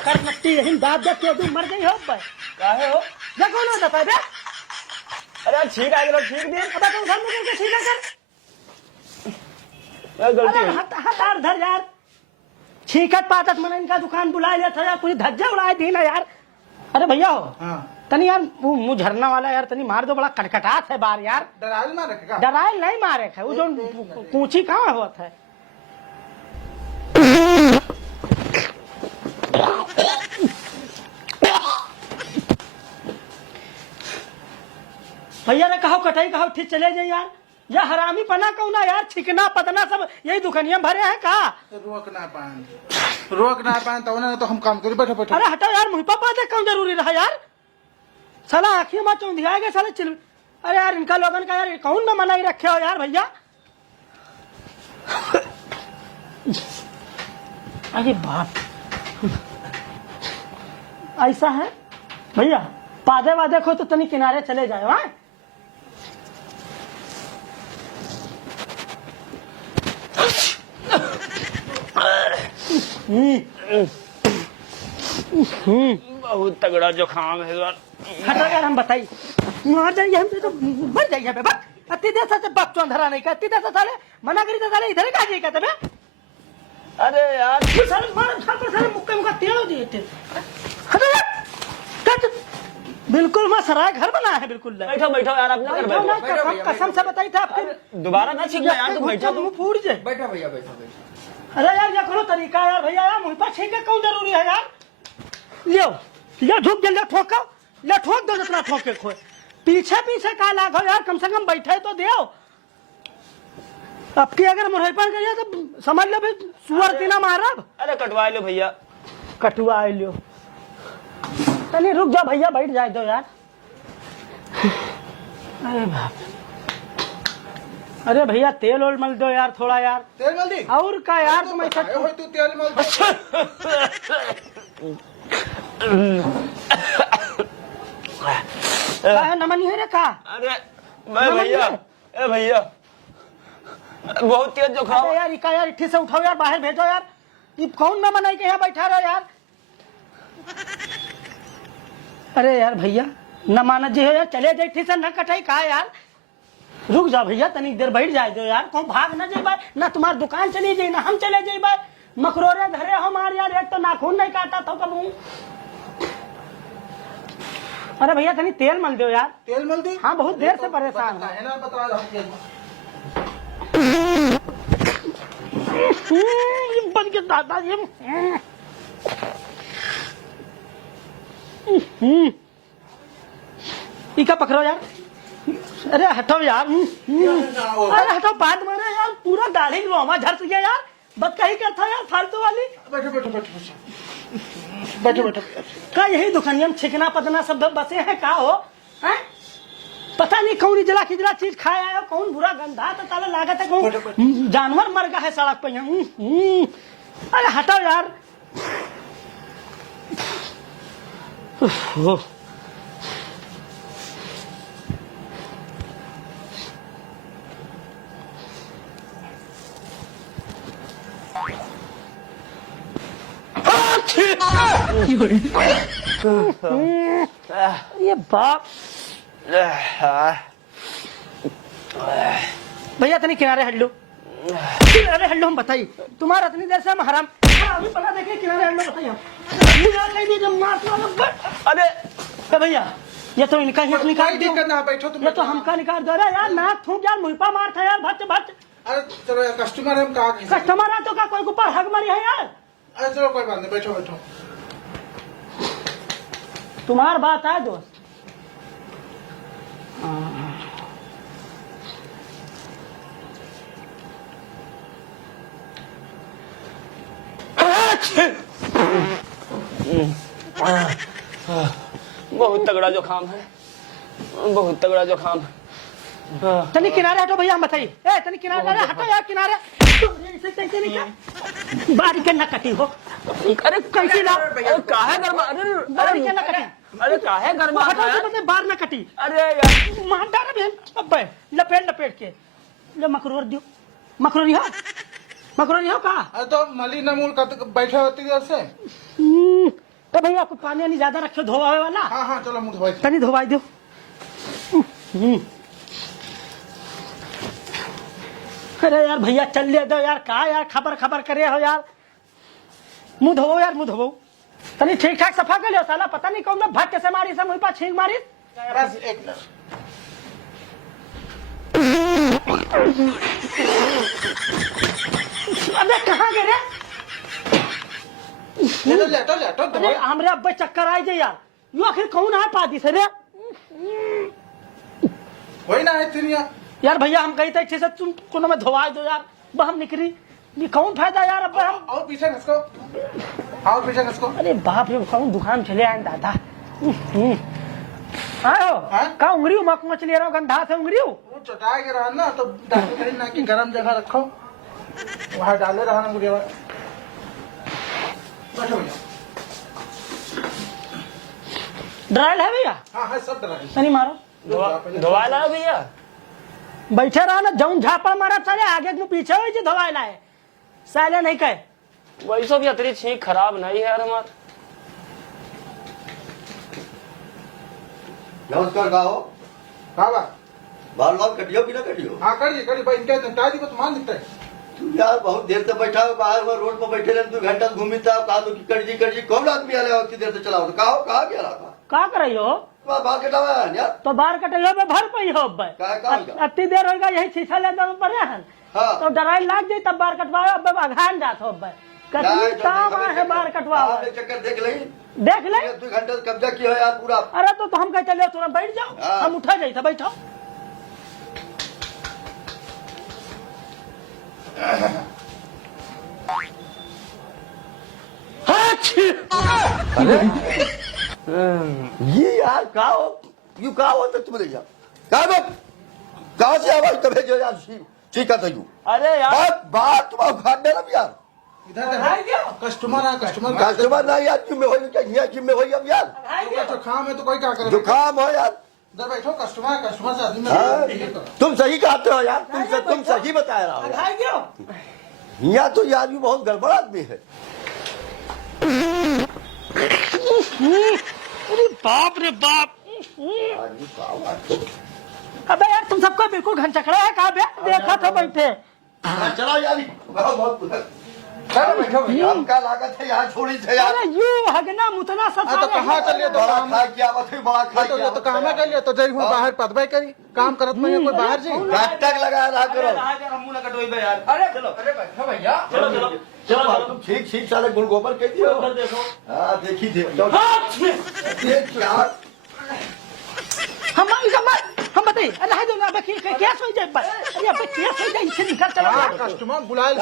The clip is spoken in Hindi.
कर नट्टी रही दाद दे के तू मर गई हो भाई काहे हो? देखो ना दफा बे अरे यार ठीक आ गया, ठीक दे। अब तुम घर में ठीक है यार गलती अरे हुई। हट धर यार छीकत पातत मैंने इनका दुकान बुला लिया था यार, कुछ धज्जा उड़ाए दी ना यार। अरे भैया हो तनी यार वो मुंह झरना वाला यार तनी मार दो, बड़ा कटकटात है बार यार। डरायल ना रखेगा, डरायल नहीं मारे है वो जो कूची कहाँ होता है। भैया ने कहो कटाई कहो ठीक चले जाए यार, या हरामी पना कहू ना यार, छिकना पतना सब यही दुकानिया भरे हैं का। रोक ना पान तो हम काम करी। बैठो बैठो। अरे हटाओ यार मुझ पापा देख कौन जरूरी रहा यार, साला आँखियों में चौंधिया गए साले चिल। अरे यार इनका लोगन का यार कौन में मनाई रखे हो यार भैया। अरे बाप ऐसा है भैया, पादे वादे को तो तनी किनारे चले जाए वहां। बहुत तगड़ा जुकाम है यार। हटा यार हम बताइए वहां जाइए, हम तो मर जाइए बे। बस अति देर से बच्चों धरा नहीं कर, अति देर से साले मना करी तो साले इधर ही काजिए कहते बे। अरे यार साले मार साले मुक्के मुक्का तेल दिए थे। हटा यार कट बिल्कुल मैं सराय घर बना है बिल्कुल। बैठो बैठो यार, अपना घर बैठो। कसम से बताई था आपके दोबारा ना छींकना यार, तुम बैठो। मुंह फूट जाए। बैठो भैया, बैठो बैठो। अरे यार ये करो तरीका यार भैया, यार मुंह पर छींके कौन जरूरी है यार। लियो ले झुक जल्दी ठोको, ले ठोक दो जितना ठोके खोए। पीछे पीछे का लागो यार, कम से कम बैठे तो दियो। अब की अगर मुरई पर गया तो समझ लो भाई सुअर तीना मारब। अरे कटवा लो भैया। कटवा लो तनी रुक जा भैया, बैठ जाए दो यार। अरे बाप, अरे भैया तेल ओल मल दो यार थोड़ा यार। तेल मल दी और का यार तुम ऐसा तू तेल मल नमन है रे का। अरे मैं भैया, ए भैया बहुत तेज जुकाम। अरे यार इका यार इट्ठी से उठाओ यार, बाहर भेजो यार। ये कौन ना मनाई के यहाँ बैठा रहो यार। अरे यार भैया न माना जी हो यार, चले जाए इट्ठी से न कटाई कहा यार। रुक जा भैया तनिक देर बैठ जाए दो यार, कौन भाग न जाए ना तुम्हारी दुकान चली जाए ना हम चले जाए। मकरोरे धरे हमारे यार, एक तो नाखून नहीं काटा था कबू। अरे भैया तनी तेल मल दो यार। तेल मल दी। हाँ बहुत देर से परेशान है ना, बता रहा हूं। बन के दादा ये इका पकड़ो यार। अरे हटाओ यार। अरे हटाओ बात मारे यार, पूरा दाढ़ी लोमा झड़ गया यार। बत कहीं करता यार फालतू वाली। बैठो बैठो बैठो बैठो बैठो। का यही दुकानिया में छिकना पतना सब बसे हैं का हो है? पता नहीं कौन इजला खिजला चीज खाया है, कौन बुरा गंधा तो ताला लागत है कौन जानवर मर गया है सड़क पे। अरे हटाओ यार। ये बाप भैया तनी किनारे हट लो, किनारे हट लो। हम बताइए तुम्हारा इतनी देर से हम हराम अभी पता देखे किनारे हट लो। बताइए अरे भैया ये तो इनका ही निकाल दो। बैठो तुम, ये तो हमका निकाल दो। अरे यार नाक थूक यार, मुँह मार था यार भच भच। अरे चलो यार, कस्टमर है, हम कहा कस्टमर है तो का कोई ऊपर हक मारी है यार। अरे चलो कोई बात नहीं, बैठो बैठो। तुम्हार बात है दोस्त। बहुत तगड़ा जुकाम है, बहुत तगड़ा जुकाम। तनी किनारे हटो भैया, हम बताइए। ए तनी किनारे हटो यार, किनारे कैसे नहीं क्या बारी के न कटी हो। अरे कैसी ना काहे गरमा, बारी के न कटी। अरे काहे गरमा हटो बार न कटी। अरे यार मार डाल बहन। अब लपेट लपेट के ले मकरोर दियो, मकरोरी हो मकरोनी हो का? अरे तो मली नमूल का बैठे होती देर से। तो भैया आपको पानी वानी ज्यादा रखे धोवा वाला? हाँ हाँ चलो मुँह धोवाई। तनी धोवाई दो। अरे यार भैया चल ले दो यार, का यार खबर खबर करे हो यार। मुंह धोवो यार, मुंह धोवो तनी ठीक ठाक सफा कर लियो। साला पता नहीं कौन भट कैसे मारी सब मुंह पर छींक मारी। बस एक मिनट। अबे कहाँ गए रे? लेटो अरे हमरे अब्बे चक्कर आए जे यार। यो आखिर कौन है पादी से रे? वही ना है तिनिया। यार भैया हम कही थे अच्छे से तुम कोनो में धोवा दो यार। अब हम निकली ये कौन फायदा यार। अब हम और पीछे घसको, और पीछे घसको। अरे बाप रे कौन दुकान चले आए दादा। आयो हाँ? का उंगली मक मछली रहा गंधा से उंगली। वो चटाए के रहा ना तो डाले कहीं ना कि गरम जगह रखो, वहाँ डाले रहा ना मुझे। बैठो भैया। ड्राइल है भैया? हाँ हाँ सब डरा। तनी मारो। धोवा ला भैया। बैठे रहा ना जौन झापा मारा चले आगे मुँह पीछे हो जी धोवाई लाए साले नहीं कहे। वैसे भी अतरी छींक खराब नहीं है यार हमार। नमस्कार गाओ। हाँ बा। बाल बाल कटियो कि ना कटियो? हाँ करिए भाई, इनके टाइम को तो मान दिखता है। तू यार बहुत देर से बैठा हो बाहर में रोड पर बैठे रहे 2 घंटा घूमी था। कहा तो कि कर जी कौन आदमी आले उतनी देर से चलाओ तो कहा गया रहा था? का कर हो तुम्हारा बाल कटावा है यार? तो बार कटैयो में भर पई हो अति देर होगा यही शीशा ले दम पड़े हैं। हाँ। तो डराई लाग जाई तब बार कटवाओ। अब अघान जात हो कतनी काम है बार कटवाओ। चक्कर देख ली, देख ले। 2 घंटे से कब्जा किया है यार पूरा। अरे तो हम कह चले तुरंत बैठ जाओ। हाँ। हम उठा जाई था बैठो। ये यार का हो यू का हो तो तुम ले जा कहा से आवाज कभे जो यार ठीक है यू। अरे यार बात तुम खान दे ना यार। इधर कस्टमर है, कस्टमर कस्टमर ना यार जिम्मे हो क्या जिम्मे हो अब यार। तो खाम है तो कोई क्या करे। जो काम हो यार इधर बैठो, कस्टमर से आदमी हाँ, में। तुम सही कहते हो यार। तुम सही बता रहा हो यार। यहाँ तो ये आदमी बहुत गड़बड़ आदमी है। अरे बाप रे बाप। आदमी पाव आदमी। अबे यार तुम सबको बिल्कुल घन चकड़ा है कहा बे? देखा था बैठे। चलो यार बहुत चलो बैठो भैया। हम क्या लागत है यहाँ छोड़ी थे यार। अरे यू हगना मुतना सब हाँ, तो कहाँ चलिए तो बड़ा काम खा किया मत बड़ा खा किया तो काम कर लिया तो जरी हुआ बाहर पदबाई करी काम करत में कोई बाहर जी। नाटक लगा रहा करो। मुंह ना कटोई यार। अरे चलो, अरे बैठो भैया। चलो तुम ठीक साले गुड़ गोबर कह दियो। देखो हाँ देखी थे क्या हम बताइए। अरे हाय दो ना केस हो जाए। अरे अब केस हो जाए इससे निकल चलो। कस्टमर बुलाए।